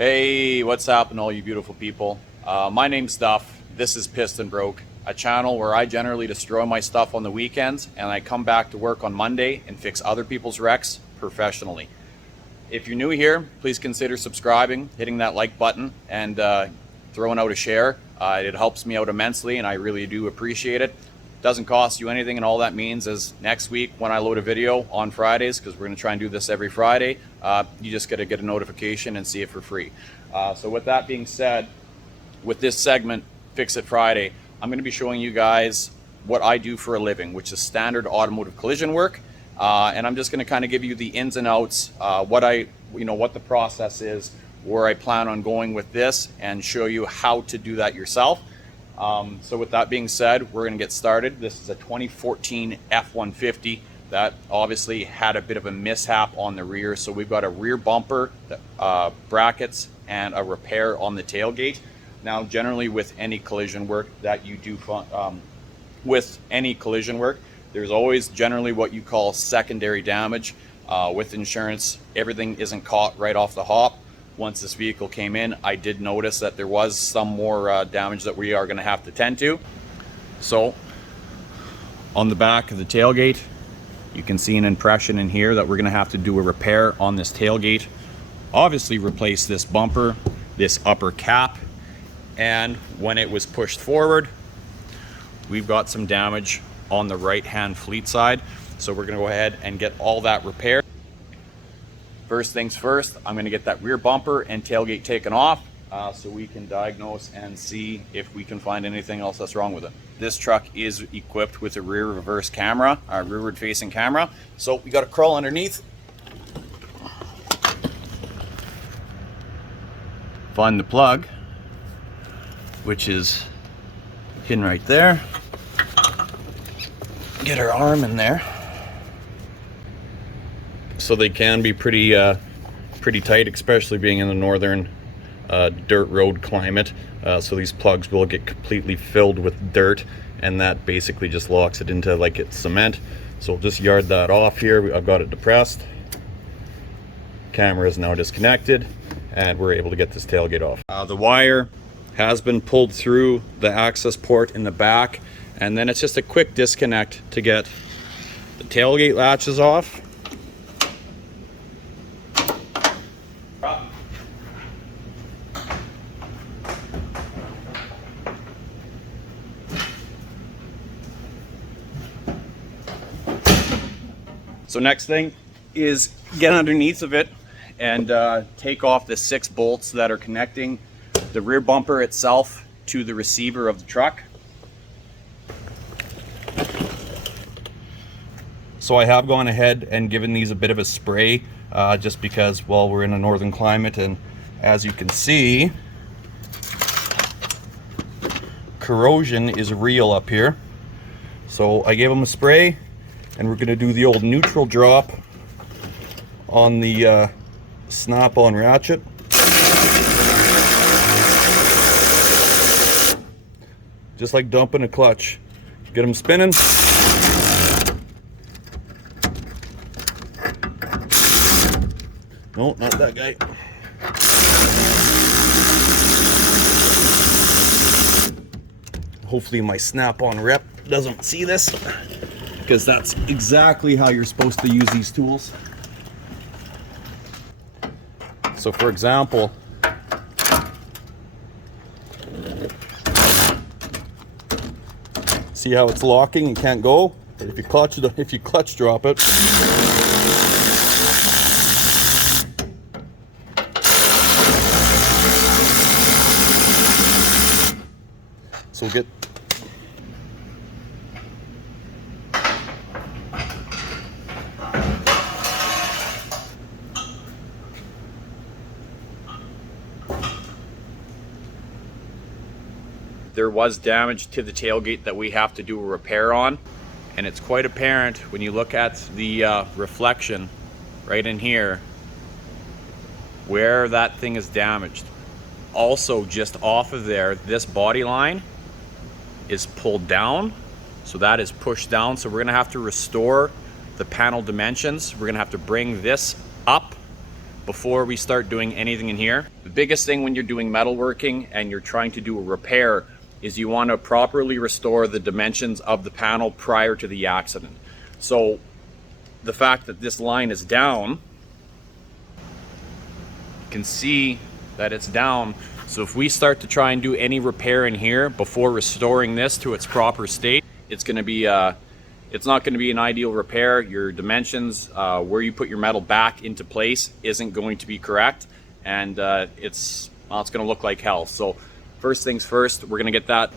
Hey, what's happening, all you beautiful people? My name's Duff. This is Piston Broke, a channel where I generally destroy my stuff on the weekends and I come back to work on Monday and fix other people's wrecks professionally. If you're new here, please consider subscribing, hitting that like button, and throwing out a share. It helps me out immensely and I really do appreciate it. Doesn't cost you anything, and all that means is next week when I load a video on Fridays, because we're going to try and do this every Friday, you just got to get a notification and see it for free. So with that being said, with this segment, Fix It Friday, I'm going to be showing you guys what I do for a living, which is standard automotive collision work. And I'm just going to kind of give you the ins and outs, what the process is, where I plan on going with this, and show you how to do that yourself. So with that being said, we're going to get started. This is a 2014 F-150 that obviously had a bit of a mishap on the rear. So we've got a rear bumper, brackets, and a repair on the tailgate. Now, generally with any collision work that you do, there's always generally what you call secondary damage. With insurance, everything isn't caught right off the hop. Once this vehicle came in, I did notice that there was some more damage that we are going to have to tend to. So on the back of the tailgate, you can see an impression in here that we're going to have to do a repair on this tailgate. Obviously replace this bumper, this upper cap, and when it was pushed forward, we've got some damage on the right hand fleet side. So we're going to go ahead and get all that repaired. First things first, I'm going to get that rear bumper and tailgate taken off so we can diagnose and see if we can find anything else that's wrong with it. This truck is equipped with a rear reverse camera, a rearward facing camera. So we got to crawl underneath, find the plug, which is hidden right there. Get our arm in there. So they can be pretty tight, especially being in the northern dirt road climate. So these plugs will get completely filled with dirt, and that basically just locks it into like it's cement. So we'll just yard that off here. I've got it depressed. Camera is now disconnected, and we're able to get this tailgate off. The wire has been pulled through the access port in the back, and then it's just a quick disconnect to get the tailgate latches off. So next thing is get underneath of it and take off the 6 bolts that are connecting the rear bumper itself to the receiver of the truck. So I have gone ahead and given these a bit of a spray just because, well, we're in a northern climate, and as you can see, corrosion is real up here. So I gave them a spray, and we're going to do the old neutral drop on the snap-on ratchet. Just like dumping a clutch. Get them spinning. No, not that guy. Hopefully my snap-on rep doesn't see this, because that's exactly how you're supposed to use these tools. So for example, see how it's locking and can't go? But if you clutch drop it, so we'll get there was damage to the tailgate that we have to do a repair on, and it's quite apparent when you look at the reflection right in here where that thing is damaged. Also, just off of there, this body line is pulled down, so that is pushed down. So we're gonna have to restore the panel dimensions. We're gonna have to bring this up before we start doing anything in here. The biggest thing when you're doing metalworking and you're trying to do a repair is you want to properly restore the dimensions of the panel prior to the accident. So the fact that this line is down, you can see that it's down. So if we start to try and do any repair in here before restoring this to its proper state, it's going to be it's not going to be an ideal repair. Your dimensions, where you put your metal back into place, isn't going to be correct, and it's going to look like hell. So first things first, we're going to get that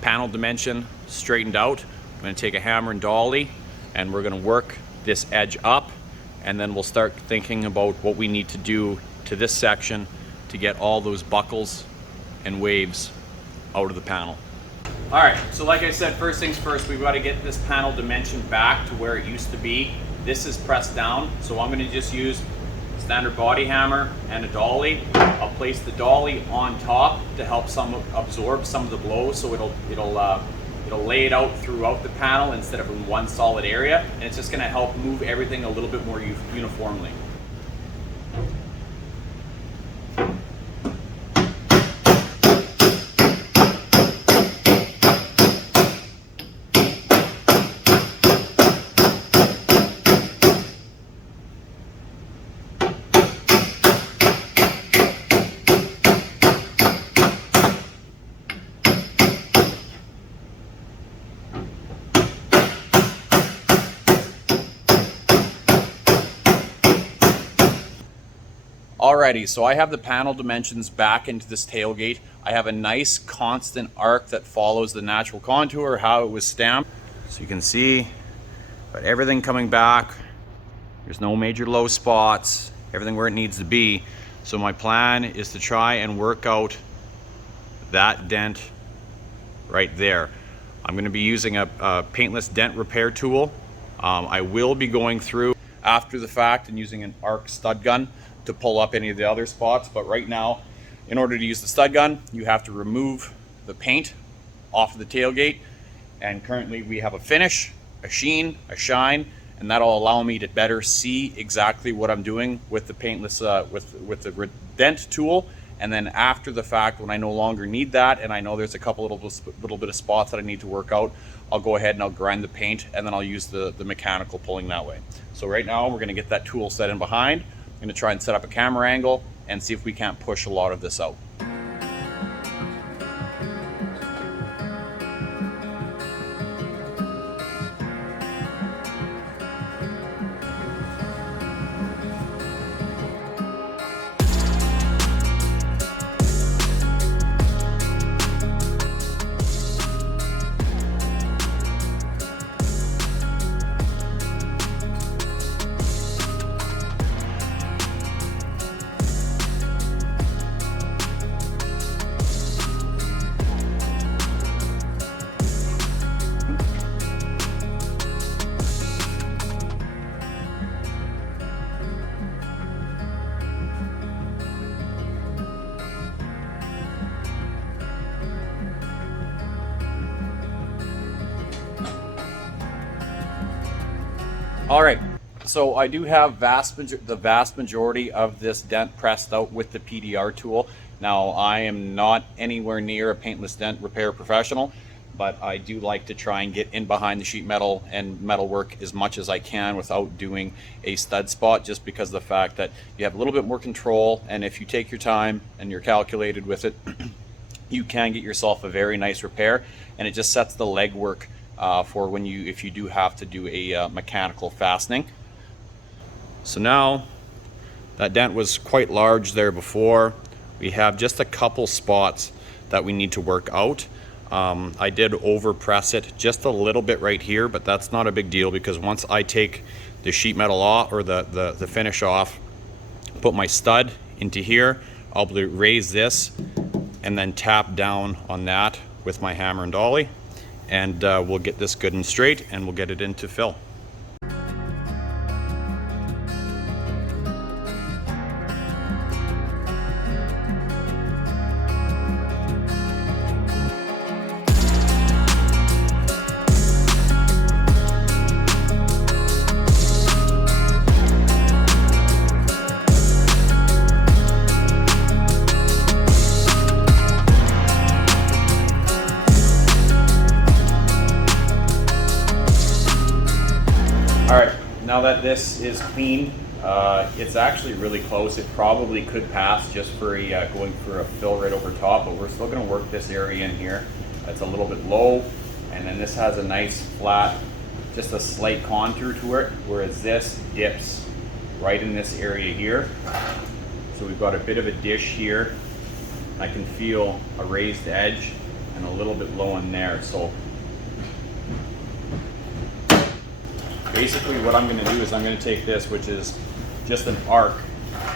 panel dimension straightened out. I'm going to take a hammer and dolly, and we're going to work this edge up, and then we'll start thinking about what we need to do to this section to get all those buckles and waves out of the panel. All right, so like I said, first things first, we've got to get this panel dimension back to where it used to be. This is pressed down, so I'm going to just use a standard body hammer and a dolly. I'll place the dolly on top to help absorb some of the blows, so it'll lay it out throughout the panel instead of in one solid area, and it's just going to help move everything a little bit more uniformly. Alrighty, so I have the panel dimensions back into this tailgate. I have a nice constant arc that follows the natural contour, how it was stamped. So you can see, got everything coming back. There's no major low spots, everything where it needs to be. So my plan is to try and work out that dent right there. I'm going to be using a paintless dent repair tool. I will be going through after the fact and using an arc stud gun to pull up any of the other spots, but right now, in order to use the stud gun, you have to remove the paint off of the tailgate, and currently we have a finish, a sheen, a shine, and that'll allow me to better see exactly what I'm doing with the paintless, with the dent tool. And then after the fact, when I no longer need that, and I know there's a couple little bit of spots that I need to work out, I'll go ahead and I'll grind the paint, and then I'll use the mechanical pulling that way. So right now, we're gonna get that tool set in behind. I'm going to try and set up a camera angle and see if we can't push a lot of this out. All right, so I do have the vast majority of this dent pressed out with the PDR tool. Now, I am not anywhere near a paintless dent repair professional, but I do like to try and get in behind the sheet metal and metal work as much as I can without doing a stud spot, just because of the fact that you have a little bit more control, and if you take your time and you're calculated with it, you can get yourself a very nice repair, and it just sets the legwork for if you do have to do a mechanical fastening. So now that dent was quite large there before. We have just a couple spots that we need to work out. I did over press it just a little bit right here, but that's not a big deal, because once I take the sheet metal off, or the finish off, put my stud into here, I'll raise this and then tap down on that with my hammer and dolly, and we'll get this good and straight, and we'll get it into fill. that this is clean, it's actually really close. It probably could pass just for a, going for a fill right over top, but we're still going to work this area in here. It's a little bit low, and then this has a nice flat, just a slight contour to it, whereas this dips right in this area here. So we've got a bit of a dish here. I can feel a raised edge and a little bit low in there. So basically what I'm going to do is I'm going to take this, which is just an arc,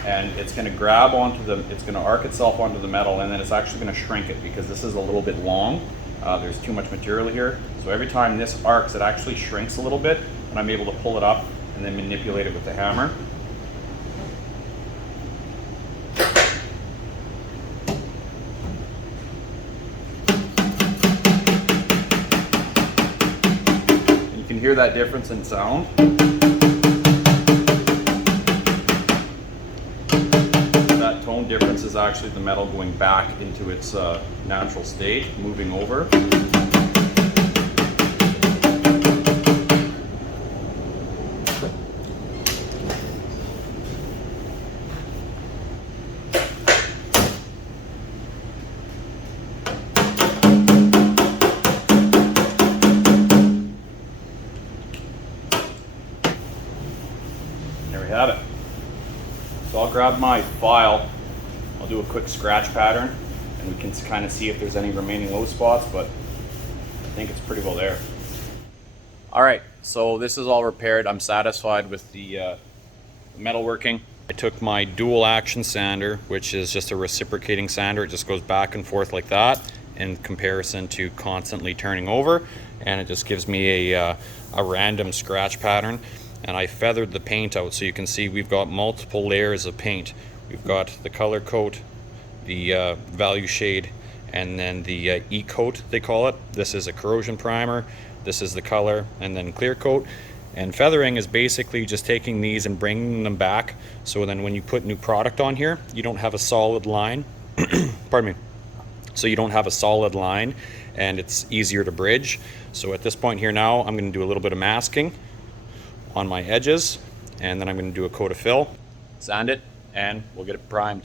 and it's going to grab onto the, it's going to arc itself onto the metal, and then it's actually going to shrink it because this is a little bit long. There's too much material here. So every time this arcs, it actually shrinks a little bit, and I'm able to pull it up and then manipulate it with the hammer. And you can hear that difference in sound. That tone difference is actually the metal going back into its natural state, moving over. There we have it. So I'll grab my file, I'll do a quick scratch pattern, and we can kind of see if there's any remaining low spots, but I think it's pretty well there. All right, so this is all repaired. I'm satisfied with the metalworking. I took my dual action sander, which is just a reciprocating sander. It just goes back and forth like that in comparison to constantly turning over, and it just gives me a random scratch pattern. And I feathered the paint out, so you can see we've got multiple layers of paint. We've got the color coat, the value shade, and then the e-coat, they call it. This is a corrosion primer, this is the color, and then clear coat. And feathering is basically just taking these and bringing them back, so then when you put new product on here, you don't have a solid line. Pardon me. So you don't have a solid line, and it's easier to bridge. So at this point here now, I'm going to do a little bit of masking on my edges, and then I'm going to do a coat of fill, sand it, and we'll get it primed.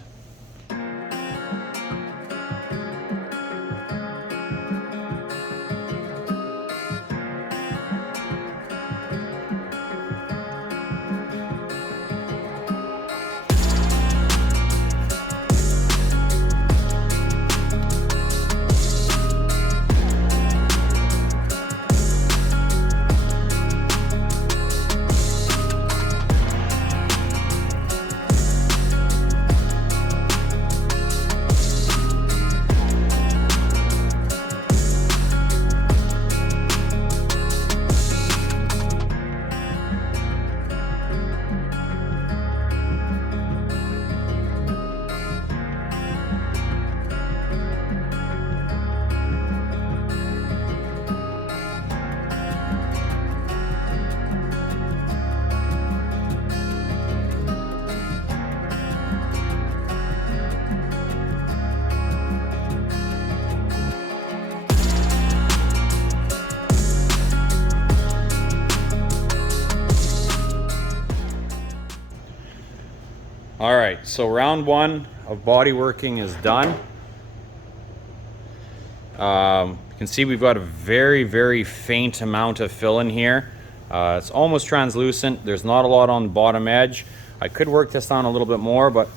All right, so round one of body working is done. You can see we've got a very faint amount of fill in here. It's almost translucent. There's not a lot on the bottom edge. I could work this down a little bit more, but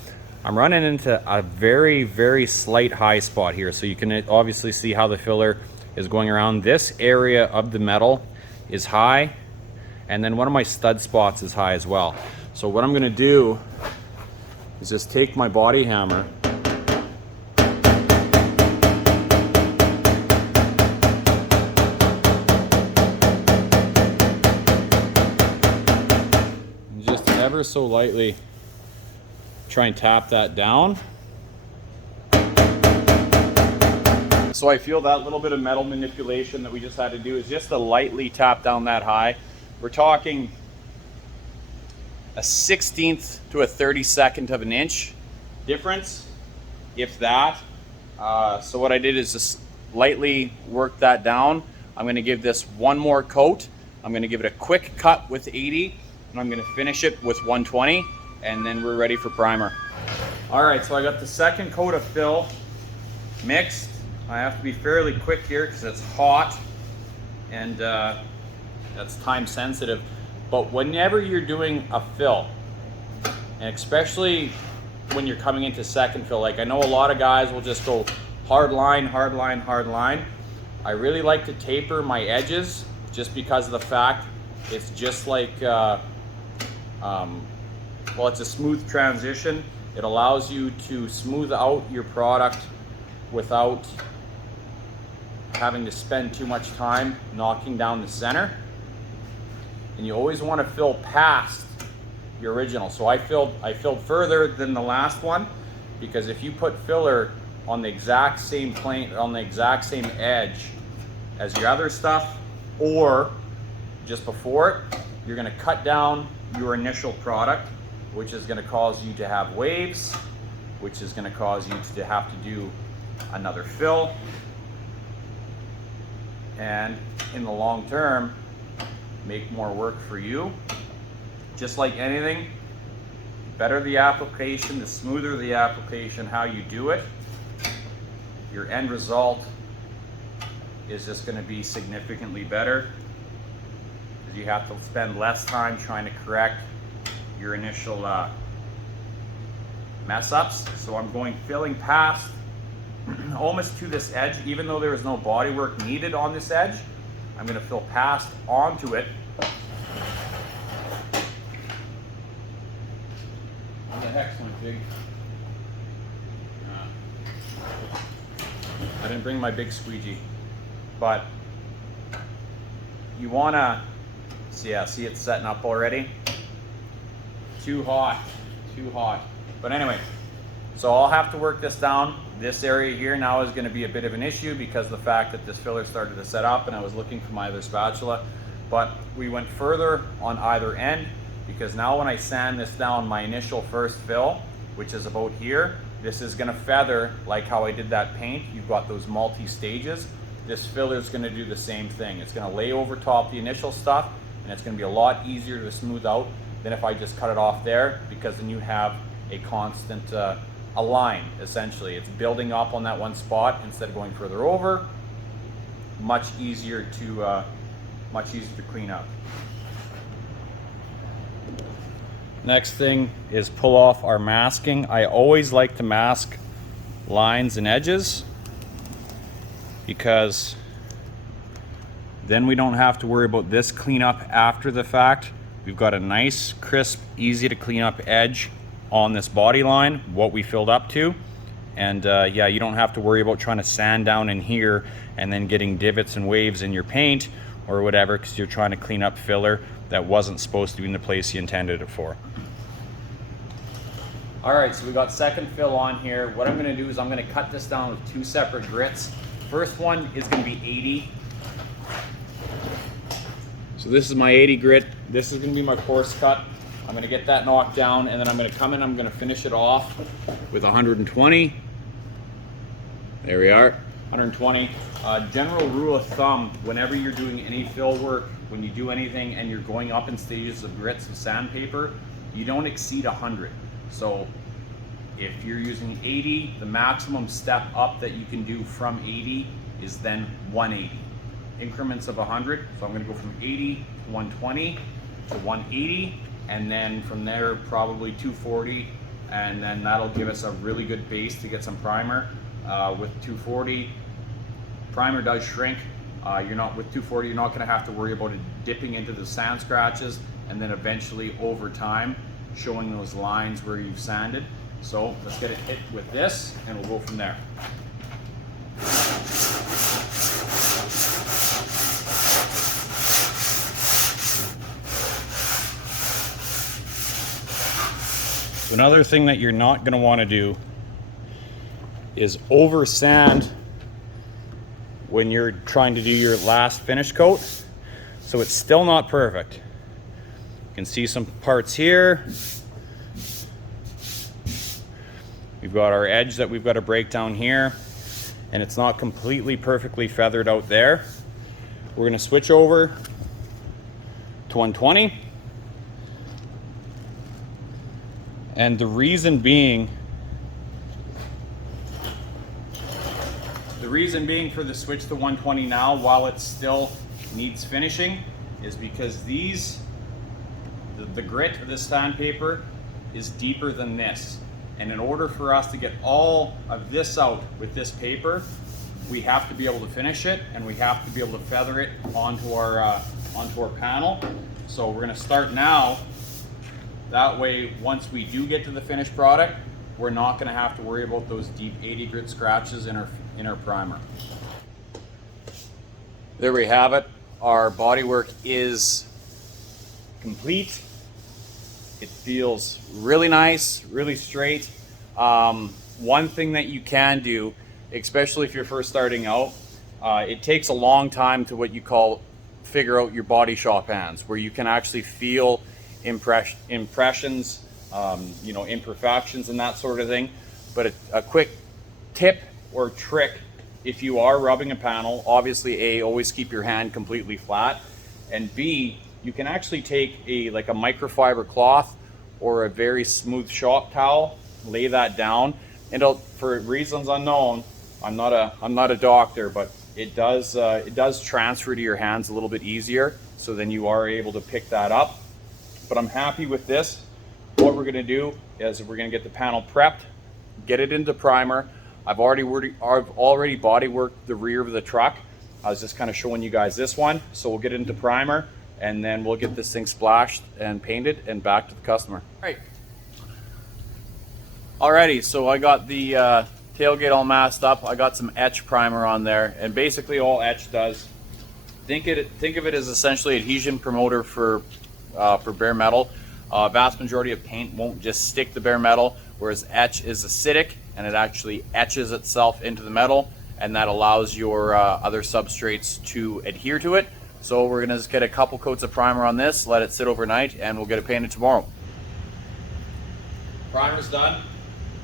I'm running into a very slight high spot here. So you can obviously see how the filler is going around. This area of the metal is high, and then one of my stud spots is high as well. So what I'm gonna do is just take my body hammer and just ever so lightly try and tap that down. So I feel that little bit of metal manipulation that we just had to do is just to lightly tap down that high. We're talking a 1/16 to a 32nd of an inch difference, if that. So what I did is just lightly work that down. I'm going to give this one more coat. I'm going to give it a quick cut with 80, and and I'm gonna finish it with 120, and then we're ready for primer. All right, so I got the second coat of fill mixed. I have to be fairly quick here because it's hot and that's time sensitive. But whenever you're doing a fill, and especially when you're coming into second fill, like I know a lot of guys will just go hard line, hard line, hard line. I really like to taper my edges just because of the fact it's just like, well, it's a smooth transition. It allows you to smooth out your product without having to spend too much time knocking down the center. And you always want to fill past your original. So I filled further than the last one, because if you put filler on the exact same plane, on the exact same edge as your other stuff, or just before it, you're going to cut down your initial product, which is going to cause you to have waves, which is going to cause you to have to do another fill, and in the long term make more work for you. Just like anything, the better the application, the smoother the application, how you do it, your end result is just going to be significantly better, because you have to spend less time trying to correct your initial mess ups. So I'm going filling past almost to this edge, even though there is no body work needed on this edge. I'm going to fill past onto it. What the heck's my big? I didn't bring my big squeegee, but you want to see. Yeah, see it's setting up already. Too hot, too hot. But anyway, so I'll have to work this down. This area here now is going to be a bit of an issue because of the fact that this filler started to set up and I was looking for my other spatula. But we went further on either end, because now when I sand this down, my initial first fill, which is about here, this is going to feather like how I did that paint. You've got those multi-stages. This filler is going to do the same thing. It's going to lay over top the initial stuff, and it's going to be a lot easier to smooth out than if I just cut it off there, because then you have a constant a line, essentially. It's building up on that one spot instead of going further over. Much easier to clean up. Next thing is pull off our masking. I always like to mask lines and edges, because then we don't have to worry about this cleanup after the fact. We've got a nice, crisp, easy to clean up edge on this body line, what we filled up to. And yeah, you don't have to worry about trying to sand down in here and then getting divots and waves in your paint or whatever, because you're trying to clean up filler that wasn't supposed to be in the place you intended it for. All right, so we got second fill on here. What I'm gonna do is I'm gonna cut this down with two separate grits. First one is gonna be 80. So this is my 80 grit. This is gonna be my coarse cut. I'm gonna get that knocked down, and then I'm gonna come in, I'm gonna finish it off with 120. There we are, 120. General rule of thumb, whenever you're doing any fill work, when you do anything and you're going up in stages of grits of sandpaper, you don't exceed 100. So if you're using 80, the maximum step up that you can do from 80 is then 180. Increments of 100, so I'm gonna go from 80 to 120 to 180, and then from there probably 240, and then that'll give us a really good base to get some primer. With 240, primer does shrink. With 240, you're not going to have to worry about it dipping into the sand scratches, and then eventually over time showing those lines where you've sanded. So let's get it hit with this, and we'll go from there. Another thing that you're not going to want to do is over sand when you're trying to do your last finish coat. So it's still not perfect. You can see some parts here. We've got our edge that we've got to break down here, and it's not completely perfectly feathered out there. We're going to switch over to 120. And the reason being for the switch to 120 now, while it still needs finishing, is because the grit of this sandpaper is deeper than this. And in order for us to get all of this out with this paper, we have to be able to finish it, and we have to be able to feather it onto our panel. So we're gonna start now. That way, once we do get to the finished product, we're not gonna have to worry about those deep 80 grit scratches in our primer. There we have it. Our bodywork is complete. It feels really nice, really straight. One thing that you can do, especially if you're first starting out, it takes a long time to what you call figure out your body shop hands, where you can actually feel impressions, you know, imperfections and that sort of thing. But a quick tip or trick, if you are rubbing a panel, obviously A, always keep your hand completely flat, and B, you can actually take like a microfiber cloth or a very smooth shop towel, lay that down, and for reasons unknown, I'm not a doctor, but it does transfer to your hands a little bit easier, so then you are able to pick that up. But I'm happy with this. What we're gonna do is we're gonna get the panel prepped, get it into primer. I've already body worked the rear of the truck. I was just kind of showing you guys this one. So we'll get it into primer, and then we'll get this thing splashed and painted and back to the customer. Right. Alrighty, so I got the tailgate all masked up. I got some etch primer on there, and basically all etch does, think of it as essentially adhesion promoter for bare metal. Vast majority of paint won't just stick to bare metal, whereas etch is acidic and it actually etches itself into the metal, and that allows your other substrates to adhere to it. So we're gonna just get a couple coats of primer on this, let it sit overnight, and we'll get it painted tomorrow. Primer's done.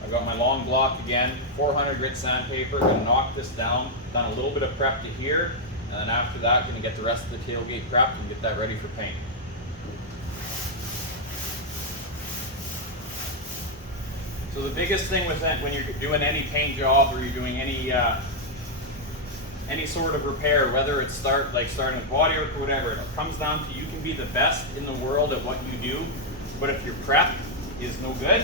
I've got my long block again, 400 grit sandpaper. Gonna knock this down, done a little bit of prep to here, and then after that, gonna get the rest of the tailgate prepped and get that ready for paint. So the biggest thing with that, when you're doing any paint job or you're doing any sort of repair, whether it's starting with bodywork or whatever, it comes down to you can be the best in the world at what you do, but if your prep is no good,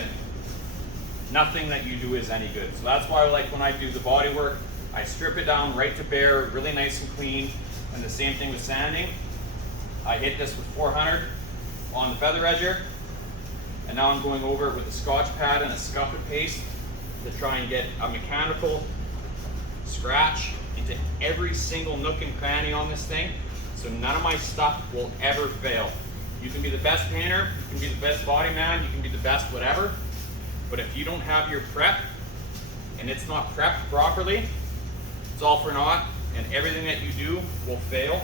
nothing that you do is any good. So that's why I like when I do the bodywork, I strip it down right to bare, really nice and clean. And the same thing with sanding. I hit this with 400 on the feather edger. And now I'm going over it with a Scotch pad and a scuff and paste to try and get a mechanical scratch into every single nook and cranny on this thing, so none of my stuff will ever fail. You can be the best painter, you can be the best body man, you can be the best whatever, but if you don't have your prep and it's not prepped properly, it's all for naught, and everything that you do will fail.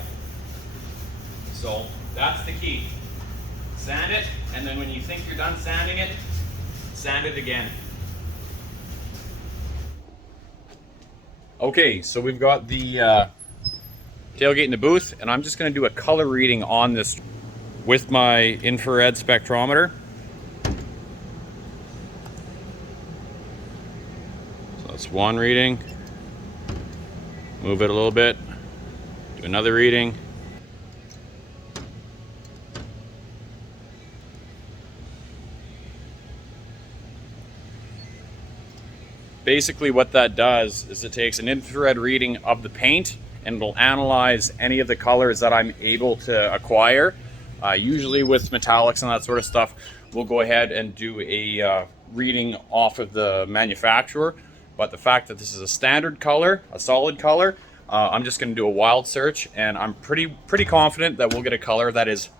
So that's the key. Sand it, and then when you think you're done sanding it, sand it again. Okay, so we've got the tailgate in the booth, and I'm just going to do a color reading on this with my infrared spectrometer. So that's one reading. Move it a little bit. Do another reading. Basically what that does is it takes an infrared reading of the paint and will analyze any of the colors that I'm able to acquire. Usually with metallics and that sort of stuff, we'll go ahead and do a reading off of the manufacturer. But the fact that this is a standard color, a solid color, I'm just going to do a wild search, and I'm pretty confident that we'll get a color that is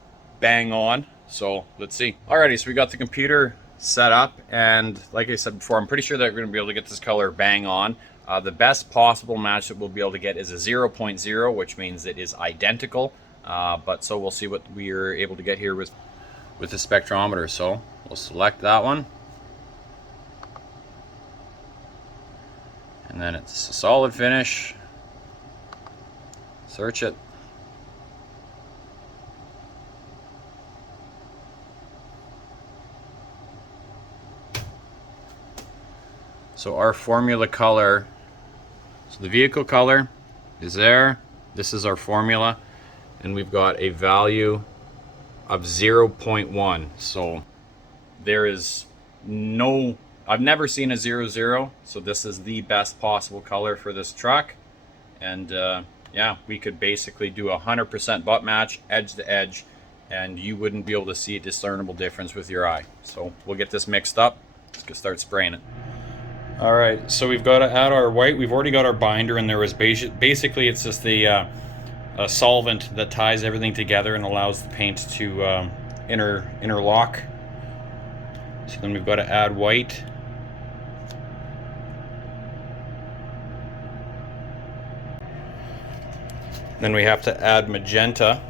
bang on. So let's see. Alrighty, so we got the computer set up, and like I said before, I'm pretty sure that we're going to be able to get this color bang on. The best possible match that we'll be able to get is a 0.0, which means it is identical. But so we'll see what we're able to get here with the spectrometer. So we'll select that one, and then it's a solid finish. Search it. So our formula color, so the vehicle color is there. This is our formula, and we've got a value of 0.1. So there is no, I've never seen a 00, so this is the best possible color for this truck. And yeah, we could basically do 100% butt match, edge to edge, and you wouldn't be able to see a discernible difference with your eye. So we'll get this mixed up. Let's start spraying it. All right, so we've got to add our white. We've already got our binder, and there was basically it's just the a solvent that ties everything together and allows the paint to interlock. So then we've got to add white. Then we have to add magenta.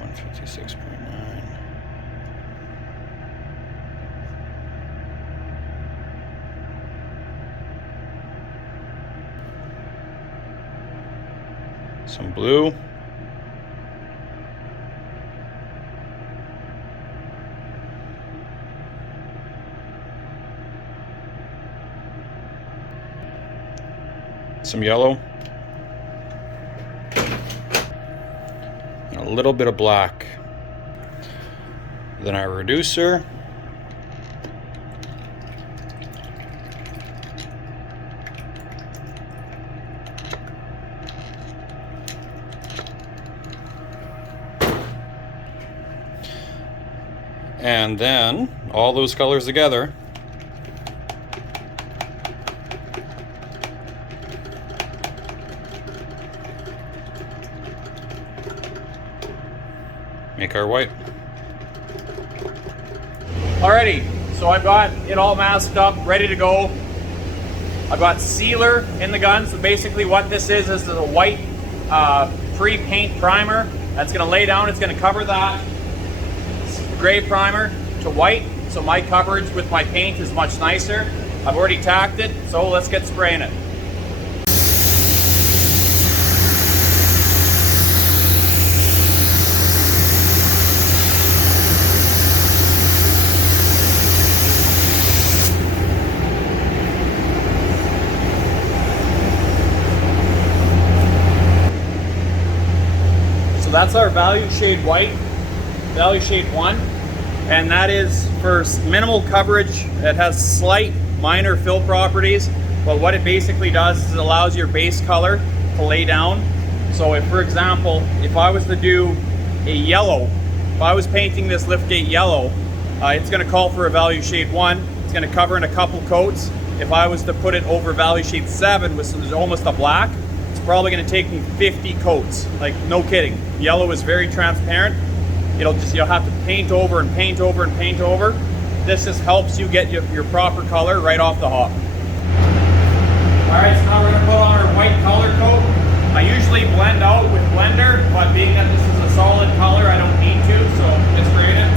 156.9. Some blue. Some yellow. And a little bit of black. Then our reducer. And then all those colors together make our white. Alrighty, so I've got it all masked up, ready to go. I've got sealer in the gun, so basically what this is a white pre-paint primer that's going to lay down. It's going to cover that gray primer to white, so my coverage with my paint is much nicer. I've already tacked it, so let's get spraying it. So that's our value shade white, value shade 1, and that is for minimal coverage. It has slight minor fill properties, but what it basically does is it allows your base color to lay down. So if, for example, if I was to do a yellow, if I was painting this liftgate yellow, it's going to call for a value shade 1. It's going to cover in a couple coats. If I was to put it over value shade 7, which is almost a black, it's probably going to take me 50 coats. Like, no kidding. Yellow is very transparent. You'll have to paint over and paint over and paint over. This just helps you get your proper color right off the hop. All right, so now we're going to put on our white color coat. I usually blend out with blender, but being that this is a solid color, I don't need to, so let's spray it.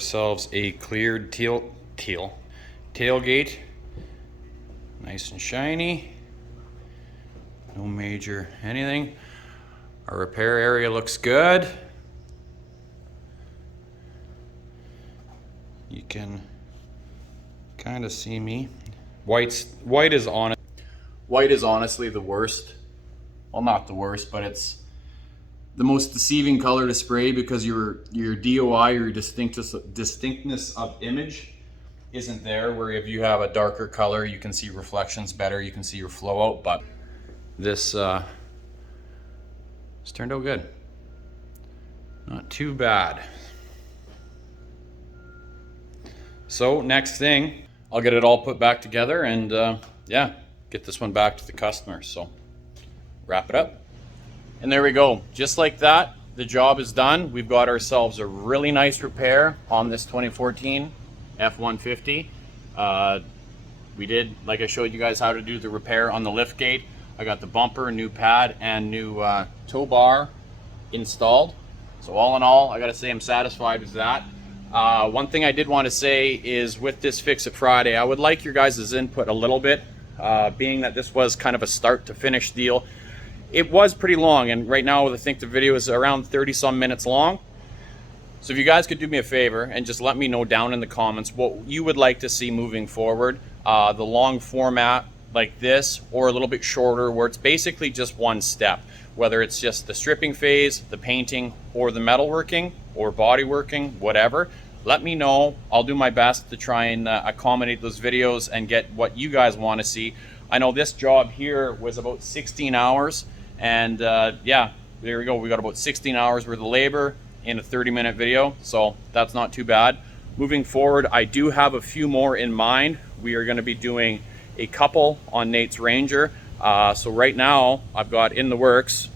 ourselves a cleared tailgate. Nice and shiny. No major anything. Our repair area looks good. You can kind of see me. White is honestly the worst. Well, not the worst, but it's the most deceiving color to spray because your DOI, your distinctness of image isn't there, where if you have a darker color you can see reflections better, you can see your flow out. But this turned out good. Not too bad. So next thing, I'll get it all put back together and yeah, get this one back to the customer. So wrap it up. And there we go. Just like that, the job is done. We've got ourselves a really nice repair on this 2014 F-150. We did, like I showed you guys how to do the repair on the lift gate. I got the bumper, new pad, and new tow bar installed. So all in all, I gotta say I'm satisfied with that. One thing I did want to say is with this Fix It Friday, I would like your guys' input a little bit, being that this was kind of a start to finish deal. It was pretty long, and right now I think the video is around 30 some minutes long. So if you guys could do me a favor and just let me know down in the comments what you would like to see moving forward. The long format like this, or a little bit shorter where it's basically just one step, whether it's just the stripping phase, the painting, or the metalworking or body working, whatever. Let me know. I'll do my best to try and accommodate those videos and get what you guys want to see. I know this job here was about 16 hours, and yeah, there we go. We got about 16 hours worth of labor in a 30-minute video, so that's not too bad. Moving forward, I do have a few more in mind. We are going to be doing a couple on Nate's Ranger. So right now, I've got in the works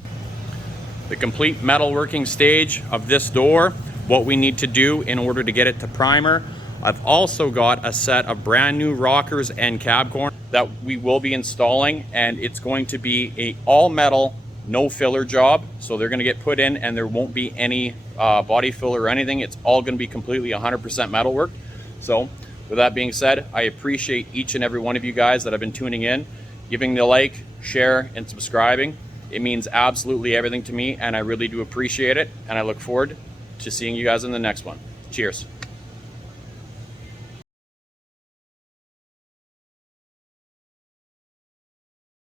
the complete metalworking stage of this door, what we need to do in order to get it to primer. I've also got a set of brand new rockers and cab corners that we will be installing, and it's going to be a all metal, no filler job. So they're going to get put in and there won't be any body filler or anything. It's all going to be completely 100% metal work. So with that being said, I appreciate each and every one of you guys that have been tuning in, giving the like, share, and subscribing. It means absolutely everything to me, and I really do appreciate it, and I look forward to seeing you guys in the next one. Cheers.